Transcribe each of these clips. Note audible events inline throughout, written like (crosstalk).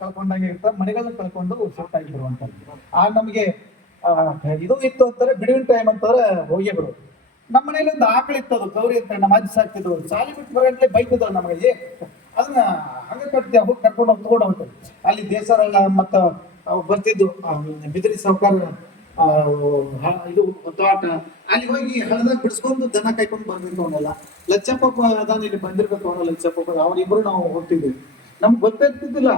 ಕಳ್ಕೊಂಡಂಗೆ ಇರ್ತಾರೆ ಮನೆಗಳನ್ನ ಕಳ್ಕೊಂಡು ಬರುವಂತದ್ದು ಆ ನಮಗೆ ಇದು ಇತ್ತು ಅಂತಾರೆ, ಬಿಡುವಿನ ಟೈಮ್ ಅಂತಾರೆ, ಹೋಗಿ ಬಿಡು ನಮ್ಮ ಮನೇಲಿ ಒಂದು ಆಕಳ ಅದು, ಗೌರಿ ಅಂತ ನಮ್ಮ ಅಜ್ಜಿ ಸಾಕ್ತಿದ್ರು ಸಾಲಿ ಬಿಟ್ಟು ಬೈಕ್ ಬೈತಿದ್ರು ನಮಗೆ. ಏ, ಅದನ್ನ ಹಂಗೆ ಕಟ್ತಿ ಹೋಗಿ ಕರ್ಕೊಂಡು ಹೋಗಿ ತಗೊಂಡು ಹೋಗ್ತಾರೆ ಅಲ್ಲಿ ದೇಸರಲ್ಲ ಮತ್ತ ಬರ್ತಿದ್ದು ಬಿದಿರಿ ಸಾವುಕಾರ ಇದು ತೋಟ ಅಲ್ಲಿ ಹೋಗಿ ಹಳದಾಗ ಬಿಡಿಸ್ಕೊಂಡು ದನ ಬರ್ಬೇಕು ಅವನ್ನೆಲ್ಲ ಲಚ್ಚಪ್ಪ ಅದಾನ ಇಲ್ಲಿ ಬಂದಿರ್ಬೇಕು ಅವನ ಲಚ್ಚಪ್ಪ ಅವರಿಬ್ರು ನಾವು ಹೋಗ್ತಿದ್ವಿ. ನಮ್ಗೆ ಗೊತ್ತಾಗ್ತಿದ್ದಿಲ್ಲ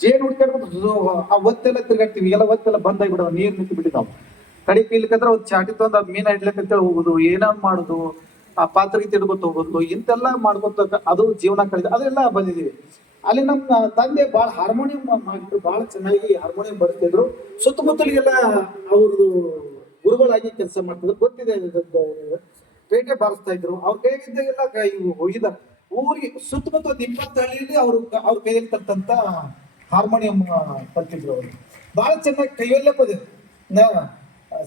ಜೇನು ಹುಡ್ಕೊಂಡು ಆ ಒತ್ತೆಲ್ಲ ತಿರ್ಗಾಡ್ತೀವಿ ಎಲ್ಲ ಒತ್ತೆಲ್ಲ ಬಂದಾಗಿ ಬಿಡವ ನೀರ್ ನಿಂತು ಬಿಟ್ಟಿದ್ದಾವ. ಕಡಿ ಪೀಲಿಕಂದ್ರೆ ಒಂದು ಚಾಟಿ ತಂದು ಮೀನ್ ಇಡ್ಲಿಕ್ಕಂತೇಳಿ ಹೋಗುದು ಏನಾನ್ ಮಾಡುದು, ಆ ಪಾತ್ರೆಗೆ ತಿಡ್ಕೊತ ಹೋಗೋದು, ಇಂತೆಲ್ಲ ಮಾಡ್ಕೊತ ಅದು ಜೀವನ ಕಳೆದ, ಅದೆಲ್ಲ ಬಂದಿದೀವಿ. ಅಲ್ಲಿ ನಮ್ಮ ತಂದೆ ಬಹಳ ಹಾರ್ಮೋನಿಯಂ ಮಾಡಿದ್ರು ಬಹಳ ಚೆನ್ನಾಗಿ ಹಾರ್ಮೋನಿಯಂ ಬರ್ತಿದ್ರು ಸುತ್ತಮುತ್ತಲಿಗೆಲ್ಲ ಅವ್ರದ್ದು ಗುರುಗಳಾಗಿ ಕೆಲಸ ಮಾಡ್ತಿದ್ರು. ಗೊತ್ತಿದೆ, ಪೇಟೆ ಬಾರಿಸ್ತಾ ಇದ್ರು. ಅವ್ರ ಕೈಗಿದ್ದಾಗೆಲ್ಲ ಕೈ ಹೋಗಿದ್ದಾರೆ ಊರಿಗೆ ಸುತ್ತಮುತ್ತ ಒಂದು ಇಪ್ಪತ್ತು ಹಳ್ಳಿಯಲ್ಲಿ ಅವರು ಅವ್ರ ಕೈಯಲ್ಲಿ ಹಾರ್ಮೋನಿಯಂ ಕಲ್ತಿದ್ರು ಅವರು. ಬಹಳ ಚೆನ್ನಾಗಿ ಕೈಯಲ್ಲೇ ಪದ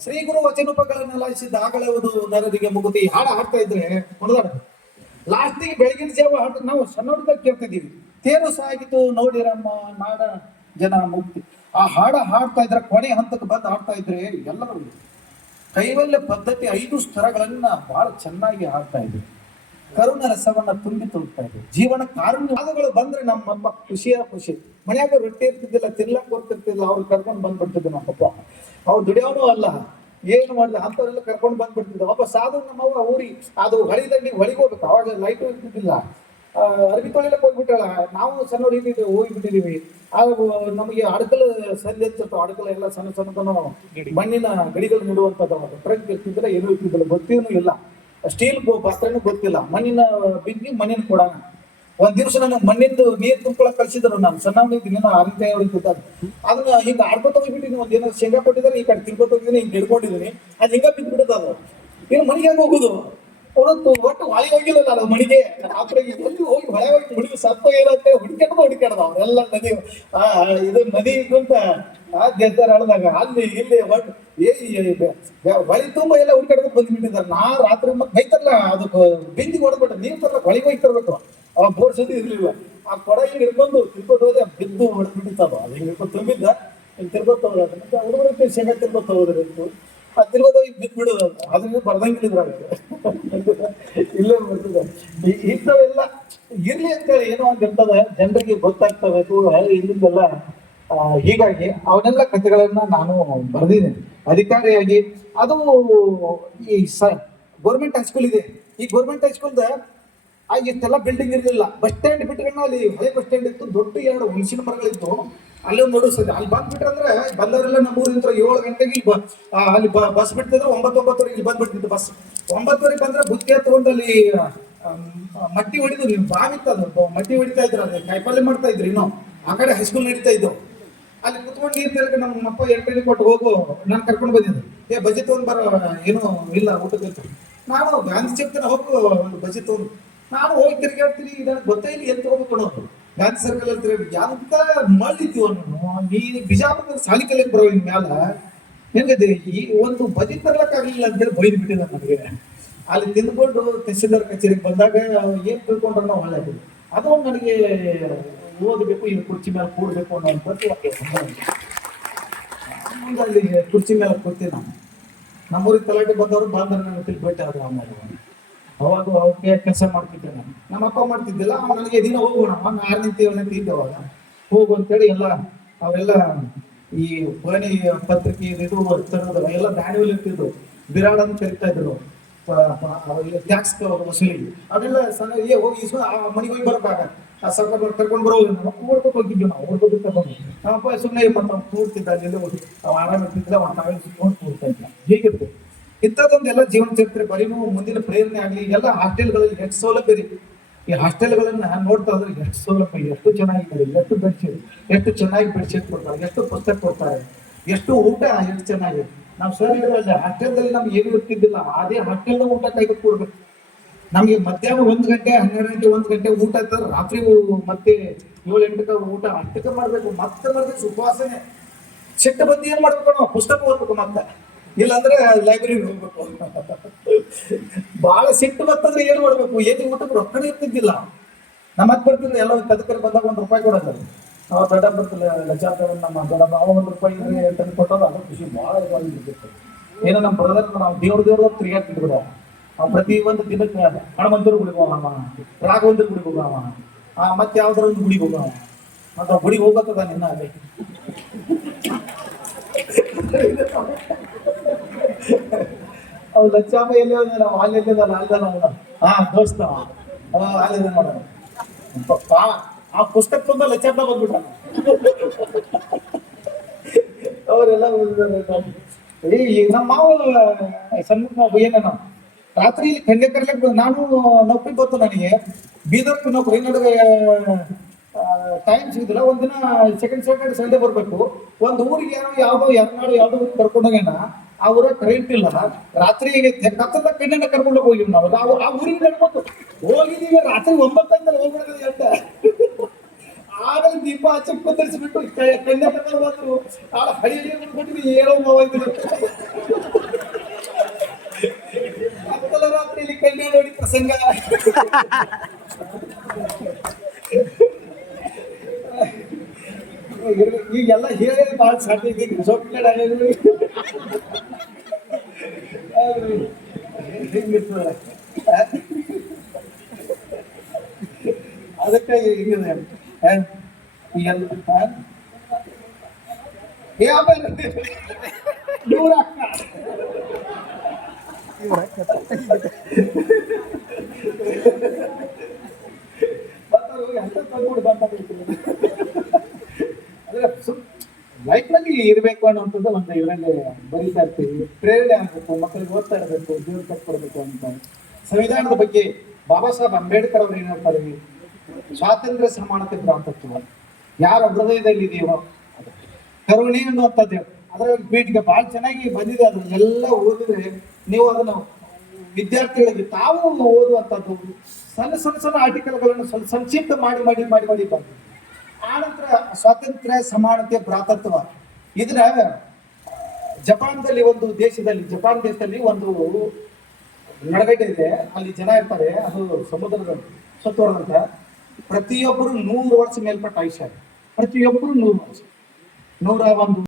ಶ್ರೀ ಗುರು ವಚನೋಪಗಳನ್ನು ಲಾಯಿಸಿದ ಒಂದು ನರರಿಗೆ ಮುಗುತಿ ಹಾಡು ಹಾಡ್ತಾ ಇದ್ರೆ ಕುಣಿದಾಡ ಲಾಸ್ಟಿಗೆ ಬೆಳಗಿನ ಜಾವ ಹಾಡು, ನಾವು ಸಣ್ಣವ್ರದಾಗ ಕೇಳ್ತಿದ್ದೀವಿ. ತೇರು ಸಾಗಿತು ನೋಡಿರಮ್ಮ, ನಾಡ ಜನ ಮುಕ್ತಿ. ಆ ಹಾಡ ಹಾಡ್ತಾ ಇದ್ರೆ, ಕೊನೆ ಹಂತಕ್ಕೆ ಬಂದು ಹಾಡ್ತಾ ಇದ್ರೆ ಎಲ್ಲರೂ ಕೈವಲ್ಯ ಪದ್ಧತಿ ಐದು ಸ್ತರಗಳನ್ನ ಬಹಳ ಚೆನ್ನಾಗಿ ಹಾಡ್ತಾ ಇದ್ರು. ಕರುಣ ರಸವನ್ನ ತುಂಬಿ ತುಳುಕ್ತಾ ಇದೆ ಜೀವನ ಕಾರುಣ್ಯಗಳು ಬಂದ್ರೆ ನಮ್ಮ ನಮ್ಮಪ್ಪ ಖುಷಿಯ ಖುಷಿ. ಮನ್ಯಾಗ ರೊಟ್ಟಿ ಇರ್ತಿದ್ದಿಲ್ಲ, ತಿನ್ಲಕ್ ಗೊತ್ತಿರ್ತಿಲ್ಲ ಅವ್ರು ಕರ್ಕೊಂಡು ಬಂದ್ಬಿಡ್ತಿದ್ರು ನಮ್ಮಪ್ಪ ಅವ್ರು ದುಡಿಯೋನು ಅಲ್ಲ, ಏನು ಮಾಡಿದ ಅಂತವರೆಲ್ಲ ಕರ್ಕೊಂಡು ಬಂದ್ಬಿಡ್ತಿದ್ರು. ಒಬ್ಬ ಸಾಧು ನಮ್ಮವ್ವ ಊರಿ, ಅದು ಹಳಿ ದಂಡಿ ಹೊಳಿಗೆ ಹೋಗ್ಬೇಕು. ಅವಾಗ ಲೈಟು ಇರ್ತಿದ್ದಿಲ್ಲ. ಅರ್ಬಿ ತೊಳಿಲಕ್ಕೆ ಹೋಗ್ಬಿಟ್ಟಲ್ಲ ನಾವು ಸಣ್ಣವ್ರು ಇದ್ದಿದ್ದು ಹೋಗ್ಬಿಟ್ಟಿದೀವಿ ಆಗ ನಮಗೆ ಅಡಕಲು ಸಲ್ಲಿ ಹಚ್ಚಿರ್ತಾವ ಅಡಕಲು ಎಲ್ಲ ಸಣ್ಣ ಸಣ್ಣದನ್ನು ಮಣ್ಣಿನ ಗಡಿಗಳು ನೆಡುವಂಥದ್ದು ಪ್ರಜ್ಞೆ ಇರ್ತಿದ್ರೆ ಏನೂ ಇರ್ತಿದ್ದಿಲ್ಲ, ಗೊತ್ತೇನು ಇಲ್ಲ. ಸ್ಟೀಲ್ ಪಾತ್ರೆನೂ ಗೊತ್ತಿಲ್ಲ. ಮಣ್ಣಿನ ಬಿದ್ದಿ ಮಣ್ಣಿನ ಕೊಡೋಣ. ಒಂದ್ ದಿವಸ ನನಗೆ ಮಣ್ಣಿಂದು ನೀರ್ ತುಂಬ್ಕೊಳಕ್ ಕಳ್ಸಿದ್ರು ನಾನು. ಸಣ್ಣವನಿದ್ದೀನಿ ನಾನು ಆರನೇ ಹೊಡಿತಿದ್ದಾಗ ಅದನ್ನ ಹಿಂಗ ಆಡ್ಕೊತ ಹೋಗ್ಬಿಟ್ಟಿದ್ದೀನಿ. ಒಂದ್ ಏನಾದ್ರು ಶೇಂಗಾ ಕೊಟ್ಟಿದ್ದಾರೆ ಈ ಕಡೆ ತಿನ್ಕೊತ ಹೋಗಿದ್ದೀನಿ ಹಿಂಗ್ ಹಿಡ್ಕೊಂಡಿದ್ದೀನಿ. ಅದು ಹಿಂಗ ಬಿದ್ಬಿಡುತ್ತೆ ಅದು. ಏನು ಮನೆಗೆ ಹೆಂಗ್ ಹೋಗುದು? ಒಟ್ಟು ಒಟ್ಟು ಹೊಳೆ ಹೋಗಿಲ್ಲ ನಾನು ಮಣಿಗೆ ಆತರ ಎಲ್ಲಿ ಹೋಗಿ ಹೊಳೆ ಹೋಗಿ ಹುಡುಗಿ ಸತ್ತ ಏನಂತ ಹುಡುಕ್ಯಾಡ್ದ ಹುಡುಕ್ಯಾಡ್ದ ಅವರೆಲ್ಲ ನದಿ, ಆ, ಇದು ನದಿ ಅಂತ ಆ ಗೆದ್ದಾರ ಹಳದಾಗ ಅಲ್ಲಿ, ಇಲ್ಲಿ ಒಟ್ಟು ಏ ಹೊಳಿ ತುಂಬ ಎಲ್ಲ ಹುಡುಕಾಡ್ಕೊಂಡು ಬಂದ್ಬಿಟ್ಟಿದ್ದಾರೆ ನಾ ರಾತ್ರಿ ಮತ್ತೆ ಬೈತಾರಲ್ಲ ಅದಕ್ಕೆ ಬಿಂದಿ ಹೊಡೆದ್ಬಿಟ್ಟು ನೀರು ತರ ಹೊಳಿ ಹೋಗಿ ತರ್ಬೇಕು. ಆ ಬೋರ್ ಸತಿ ಇರ್ಲಿಲ್ಲ. ಆ ಕೊಡ ಹಿಂಗ್ ಹಿಡ್ಕೊಂಡು ತಿರ್ಕೊಂಡು ಹೋದ್ರೆ ಬಿದ್ದು ಹೊಡೆದ್ಬಿಟ್ಟಿತ್ತವ ಅದು. ಹಿಂಗ್ ಹಿಂಗೆ ತುಂಬಿದ್ದ. ಹಿಂಗೆ ಹೋಗೋದು ಮತ್ತೆ ಹುಡುಗರು ಶೇಂಗಾ ತಿರ್ಗೋತ್ ಹೋಗೋದ್ರಿ ಆ ತಿರ್ಗೋದ್ ಹೋಗಿ ಬಿದ್ದು ಬಿಡೋದು ಅದ್ರಿಂದ ಬರ್ದಂಗಿಲ್ಲ ಇಲ್ಲೇ ಬರ್ತದೆ. ಇಂಥವೆಲ್ಲ ಇರ್ಲಿ ಅಂತೇಳಿ ಏನೋ ಒಂದ್ ಇರ್ತದೆ. ಜನರಿಗೆ ಗೊತ್ತಾಗ್ತವೆ. ಇಲ್ಲಿಂದೆಲ್ಲ ಹೀಗಾಗಿ ಅವನ್ನೆಲ್ಲ ಕಥೆಗಳನ್ನ ನಾನು ಬರೆದಿದ್ದೇನೆ. ಅಧಿಕಾರಿಯಾಗಿ, ಅದು ಈ ಸ ಗೌರ್ಮೆಂಟ್ ಹೈಸ್ಕೂಲ್ ಇದೆ. ಈ ಗೌರ್ಮೆಂಟ್ ಹೈಸ್ಕೂಲ್ದ ಆ ಇಷ್ಟೆಲ್ಲ ಬಿಲ್ಡಿಂಗ್ ಇರಲಿಲ್ಲ. ಬಸ್ ಸ್ಟ್ಯಾಂಡ್ ಬಿಟ್ಕೊಂಡು ಅಲ್ಲಿ ಹಳೆ ಬಸ್ ಸ್ಟ್ಯಾಂಡ್ ಇತ್ತು, ದೊಡ್ಡ ಎರಡು ಹುಣಸಿನ ಮರಗಳಿತ್ತು. ಅಲ್ಲಿ ಒಂದು ನೋಡಿಸ್ತದೆ ಅಲ್ಲಿ ಬಂದ್ಬಿಟ್ರೆ ಅಂದ್ರೆ ಬಂದವರೆಲ್ಲ ನಮ್ಮ ಊರಿಂದ ಏಳು ಗಂಟೆಗೆ ಅಲ್ಲಿ ಬಸ್ ಬಿಡ್ತಿದ್ರೆ ಒಂಬತ್ತು ಒಂಬತ್ತುವರೆಗೆ ಇಲ್ಲಿ ಬಂದ್ಬಿಡ್ತಿತ್ತು ಬಸ್ ಒಂಬತ್ತುವರೆಗೆ ಬಂದ್ರೆ ಬುದ್ಧಿ ತಗೊಂಡು ಅಲ್ಲಿ ಮಟ್ಟಿ ಹೊಡಿದು ನೀವು ಬಾವಿತ್ತು ಅದು ಮಟ್ಟಿ ಹೊಡಿತಾ ಇದ್ರು ಅಲ್ಲಿ ಕಾಯಿಪಲ್ಲೆ ಮಾಡ್ತಾ ಇದ್ರು ಇನ್ನು. ಆ ಕಡೆ ಹೈಸ್ಕೂಲ್ ನಡೀತಾ ಇದ್ದು ಅಲ್ಲಿ ಕುತ್ಕೊಂಡು ನೀರು ತಿರ್ಗ ನಮ್ಮ ಅಪ್ಪ ಎಂಟನೇ ಕೊಟ್ಟು ಹೋಗು, ನಾನು ಕರ್ಕೊಂಡು ಬಂದಿದ್ದೆ. ಏ, ಬಜೆಟ್ ತಗೊಂಡ್ ಬರೋ, ಏನು ಇಲ್ಲ ಊಟಕ್ಕೆ ನಾನು ಗಾಂಧಿ ಚೌಕನ ಹೋಗು ಒಂದು ಬಜೆಟ್ ತಗೊಂಡು ನಾನು ಹೋಗಿ ತಿರುಗಾಡ್ತೀನಿ ನನಗೆ ಗೊತ್ತೇ ಇಲ್ಲ ಎಂತ ತಗೋಬೇಕು ಅನ್ನೋದು ಗಾಂಧಿ ಸರ್ಕಲ್ ಅಲ್ಲಿ ತಿರ್ಗಾಡಿ ಅಂತ ಮಾಡಿದ್ದೀವ ನಾನು ನೀ ಬಿಜಾಪುರ ಸಾಲಿಕಲ್ಲಿ ಬರೋ ಇನ್ ಮ್ಯಾಲ ಹೆಂಗದೆ, ಈ ಒಂದು ಬಜೆಟ್ ತರ್ಲಕ್ಕಾಗಲಿಲ್ಲ ಅಂತೇಳಿ ಬೈದು ಬಿಟ್ಟಿಲ್ಲ ನನಗೆ. ಅಲ್ಲಿ ತಿಂದ್ಕೊಂಡು ತಹಸೀಲ್ದಾರ್ ಕಚೇರಿಗೆ ಬಂದಾಗ ಏನ್ ತಿಳ್ಕೊಂಡ್ರೆ ನಾವು ಒಳ್ಳೆಯದು ಅದು ನನಗೆ ಓದಬೇಕು ಈ ಕುರ್ಚಿ ಮೇಲೆ ಕೂಡಬೇಕು ಅನ್ನೋದು. ಅಲ್ಲಿ ಕುರ್ಚಿ ಮೇಲೆ ಕೂತಿ ನಾನು ನಮ್ಮೂರಿಗೆ ತಲಾಟೆ ಬಂದವರು ತಿಳಿ ಭೇಟಿ ಆದ್ರು ಆಮೇಲೆ. ಅವಾಗ ಅವ್ರಿಗೆ ಕೆಲಸ ಮಾಡ್ತಿದ್ದೆ ನಾನು. ನಮ್ಮ ಅಪ್ಪ ಮಾಡ್ತಿದ್ದಿಲ್ಲ ಅವ ನನಗೆ ದಿನ ಹೋಗೋಣ ಅವ್ನು ಆರನೇ ಏಳನೇ ಇದ್ದೆ ಅವಾಗ. ಹೋಗು ಅಂತೇಳಿ ಎಲ್ಲ ಅವೆಲ್ಲ ಈ ಪಹಣಿ ಪತ್ರಿಕೆ ಇದು ತರೋದು ಎಲ್ಲ ದಾಣಿವಲ್ಲಿ ಇರ್ತಿದ್ರು ಬಿರಾಡ್ ಅಂತ ಕರಿತಾ ಇದ್ರು. ಟ್ಯಾಕ್ಸ್ ವಸೂಲಿ ಅದೆಲ್ಲ ಸಣ್ಣ ಏ ಹೋಗಿ ಇಸ್ಕೊ ಆ ಮನೆಗೆ ಹೋಗಿ ಬರ್ಬೇಕಾಗ ಆ ಸರ್ಕಾರ ಕರ್ಕೊಂಡು ಬರೋ ಓಡ್ಕೊಂಡು ಹೋಗಿದ್ವಿ ನಾವು ಓಡ್ಕೊಂಡು ತಗೊಂಡು ನಮ್ಮಪ್ಪ ಸುಮ್ಮನೆ ಮಾಡ್ತಾ ಕೂರ್ತಿದ್ದ ಅಲ್ಲಿ ಹೋಗಿ. ಆರಾಮ ಇರ್ತಿದ್ದಿಲ್ಲ, ಅವ್ನ ನಾವೇ ಕೂರ್ತಾ ಇದ್ದ. ಹೀಗಿತ್ತು. ಇಂಥದ್ದೊಂದೆಲ್ಲ ಜೀವನ ಚರಿತ್ರೆ ಬರೀನು ಮುಂದಿನ ಪ್ರೇರಣೆ ಆಗಲಿ, ಎಲ್ಲ ಹಾಸ್ಟೆಲ್ಗಳಲ್ಲಿ ಎಷ್ಟು ಸೌಲಭ್ಯ ರೀ ಈ ಹಾಸ್ಟೆಲ್ಗಳನ್ನ ನೋಡ್ತಾ ಹೋದ್ರೆ ಎಷ್ಟು ಸೌಲಭ್ಯ ಎಷ್ಟು ಚೆನ್ನಾಗಿದೆ ಎಷ್ಟು ಬೆಡ್ಶೀಟ್ ಎಷ್ಟು ಚೆನ್ನಾಗಿ ಬೆಡ್ಶೀಟ್ ಕೊಡ್ತಾರೆ? ಎಷ್ಟು ಪುಸ್ತಕ ಕೊಡ್ತಾರೆ? ಎಷ್ಟು ಊಟ ಎಷ್ಟು ಚೆನ್ನಾಗಿದೆ? ನಾವು ಸರ್ ಹೇಳುವಲ್ಲ ಹಾಸ್ಟೆಲ್ದಲ್ಲಿ ನಮ್ಗೆ ಏನು ಇರ್ತಿದ್ದಿಲ್ಲ ಅದೇ ಹಾಸ್ಟೆಲ್ನ ಊಟ ಕೈಗೆ ಕೊಡ್ಬೇಕು. ನಮಗೆ ಮಧ್ಯಾಹ್ನ ಒಂದು ಗಂಟೆ, ಹನ್ನೆರಡು ಗಂಟೆ, ಒಂದು ಗಂಟೆ ಊಟ ಆಯ್ತಂದ್ರೆ ರಾತ್ರಿ ಮತ್ತೆ ಏಳು ಎಂಟಕ್ಕೆ ಊಟ ಅಷ್ಟಕ್ಕೆ ಮಾಡ್ಬೇಕು. ಮತ್ತೆ ಮಾಡ್ಬೇಕು ಉಪವಾಸನೆ ಸಿಟ್ಟು ಬಂದು ಏನ್ ಮಾಡ್ಬೇಕು ಪುಸ್ತಕ ಓದ್ಬೇಕು ಮತ್ತೆ. ಇಲ್ಲಾಂದ್ರೆ ಲೈಬ್ರರಿ ಹೋಗ್ಬೇಕು. ಬಹಳ ಸಿಟ್ಟು ಬರ್ತಂದ್ರೆ ಏನ್ ಮಾಡ್ಬೇಕು? ಏನ್ ಊಟಕ್ಕೆ ರೊಕ್ಕನೇ ಇರ್ತಿದ್ದಿಲ್ಲ. ನಮ್ಮ ಅದ್ ಬರ್ತಿದ್ರು ಎಲ್ಲ ತದಕರ್ ಬಂದಾಗ ಒಂದ್ ರೂಪಾಯಿ ಕೊಡೋದು. ನಾವು ದೊಡ್ಡಪ್ಪ ಲಕ್ಷಾಂತರ ನಮ್ಮ ದೊಡ್ಡಪ್ಪ, ಅವ ಒಂದು ರೂಪಾಯಿ ಇದ್ರೆ ತಂದು ಕೊಟ್ಟರು ಅದು ಖುಷಿ ಭಾಳ ಇರ್ತಿತ್ತು ಏನೋ ನಮ್ಮ ಬ್ರದರ್ ನಾವು ದೇವ್ರ ದೇವ್ರ ತಿರುಗಾಡ್ತಿದ್ರು ಅವ ಪ್ರತಿ ಒಂದು ದಿನಕ್ಕೆ ಹನುಮಂತರು ಗುಡಿಗೆ ಹೋಗವ ರಾಘವಂತರ ಗುಡಿಗೆ ಹೋಗವ ಆ ಮತ್ತೆ ಯಾವ್ದಾರ ಒಂದು ಗುಡಿಗೆ ಹೋಗವ ಮತ್ತೆ ಆ ಗುಡಿಗೆ ಹೋಗತ್ತದ ನಿನ್ನ ಅಲ್ಲಿ ಅವ್ ಲಚ್ಚಾಮ ಎಲ್ಲಿ ಹೋದ ಅಲ್ಲಿ ಎಲ್ಲಿದಲ್ಲ ಅಲ್ದಲ್ಲ ಅವನ ಹಾ ದೋಸ್ತ ಅವ. ಅವ ಅಲ್ಲಿದೆ ನೋಡ ಆ ಪುಸ್ತಕ ತುಂಬ ಲಚ್ಚಾಪ ಬಂದ್ಬಿಟ್ಟ. (laughs) ಅವರೆಲ್ಲ ಈ ನಮ್ಮ ಮಾವ ಸಣ್ಣ ಮಾವ ಏನ ನಾವು ರಾತ್ರಿ ಖಂಡೆ ಕರ್ಲಕ್ ನಾನು ನೌಕರಿ ಬಂತು ನನಗೆ. ಬೀದರ್ ನೌಕರಿ, ನಡುವೆ ಟೈಮ್ ಸಿಗುದಿಲ್ಲ. ಒಂದಿನ ಸೆಕೆಂಡ್ ಸೆಕೆಂಡ್ ಸಂಡೇ ಬರಬೇಕು. ಒಂದು ಊರಿಗೆ ಏನೋ ಯಾವ್ದೋ, ಯರ್ನಾಡು ಯಾವ್ದೋ ಕರ್ಕೊಂಡೋಗೇನ ಊರ ಕರೆಂಟ್ ಇಲ್ಲ ರಾತ್ರಿ ಕತ್ತಲ ಕಣ್ಣಿನ ಕರ್ಕೊಂಡು ಹೋಗಿವಿ ನಾವು. ನಾವು ಆ ಊರಿಗೆ ನಡ್ಕೊಂಡು ಹೋಗಿದೀವಿ. ರಾತ್ರಿ ಒಂಬತ್ತಂದಲ್ಲಿ ಹೋಗ್ಬಿಡ್ತೀವಿ ಅಂತ. ಆಮೇಲೆ ದೀಪ ಹಚ್ಚಿ ಕುಂದರ್ಸ್ಬಿಟ್ಟು ಕಣ್ಣೆ ಕರ್ಕೊಂಡು ಬಂದ್ರು. ಆ ಹಳಿ ಬಿಟ್ಬಿಟ್ಟು ಮಾವ ಇದ್ರು ಕತ್ತಲ ರಾತ್ರಿಯಲ್ಲಿ ಕನ್ಯಾ ನೋಡಿ ಪ್ರಸಂಗ. ಈಗೆಲ್ಲ ಹೇಳಿ ಭಾಳ ಸಾಧ್ಯ ಇದೆ. ಸೊಪ್ಪು ಅದಕ್ಕೆ ಹಿಂಗಿದೆ ಹ? ಈಗೆಲ್ಲ ಹ? ಏ ಆಮೇಲೆ ನೂರ ಅಕ್ಕ ಬರ್ತಾರೆ, ಎಂತ ತಂದ್ಬಿಡು ಬರ್ತಾರೆ. ಅಂದ್ರೆ ಲೈಫ್ನಲ್ಲಿ ಇರಬೇಕು ಅನ್ನುವಂಥದ್ದು ಒಂದು ಇದರಲ್ಲಿ ಬರೀತಾ ಇರ್ತೀವಿ. ಪ್ರೇರಣೆ ಆಗಬೇಕು ಮಕ್ಕಳಿಗೆ ಓದ್ತಾ ಇರಬೇಕು, ಜೀವನ ಕಟ್ಕೊಡ್ಬೇಕು ಅಂತ. ಸಂವಿಧಾನದ ಬಗ್ಗೆ ಬಾಬಾ ಸಾಹೇಬ್ ಅಂಬೇಡ್ಕರ್ ಅವರು ಏನು ಹೇಳ್ತಾರೆ? ಸ್ವಾತಂತ್ರ್ಯ ಸಮಾನತೆ ಪ್ರಾಂತತ್ವ. ಯಾರ ಹೃದಯದಲ್ಲಿ ಇದೆಯೋ. ಕರುಣೆ ಅನ್ನುವಂಥದ್ದು. ಅದರ ಪೀಠಿಗೆ ಬಹಳ ಚೆನ್ನಾಗಿ ಬಂದಿದೆ ಅದನ್ನ ಎಲ್ಲ ಓದಿದ್ರೆ ನೀವು ಅದನ್ನು ವಿದ್ಯಾರ್ಥಿಗಳಿಗೆ ತಾವು ಓದುವಂಥದ್ದು. ಸಣ್ಣ ಸಣ್ಣ ಸಣ್ಣ ಆರ್ಟಿಕಲ್ಗಳನ್ನು ಸ್ವಲ್ಪ ಸಂಕ್ಷಿಪ್ತ ಮಾಡಿ ಮಾಡಿ ಮಾಡಿ ಮಾಡಿ ಬಂದಿದೆ. ಆನಂತರ ಸ್ವಾತಂತ್ರ್ಯ ಸಮಾನತೆ ಭ್ರಾತತ್ವ ಇದನ್ನ ಜಪಾನ್ದಲ್ಲಿ ಒಂದು ದೇಶದಲ್ಲಿ, ಜಪಾನ್ ದೇಶದಲ್ಲಿ ಒಂದು ನಡಗಡ್ಡೆ ಇದೆ. ಅಲ್ಲಿ ಜನ ಇರ್ತಾರೆ, ಅದು ಸಮುದ್ರದ ಸುತ್ತೋರ್ದಂತ ಪ್ರತಿಯೊಬ್ಬರು ನೂರು ವರ್ಷ ಮೇಲ್ಪಟ್ಟ ಆಯುಷ್ಯ ಪ್ರತಿಯೊಬ್ಬರು ನೂರು ವರ್ಷ. ನೂರ ಒಂದು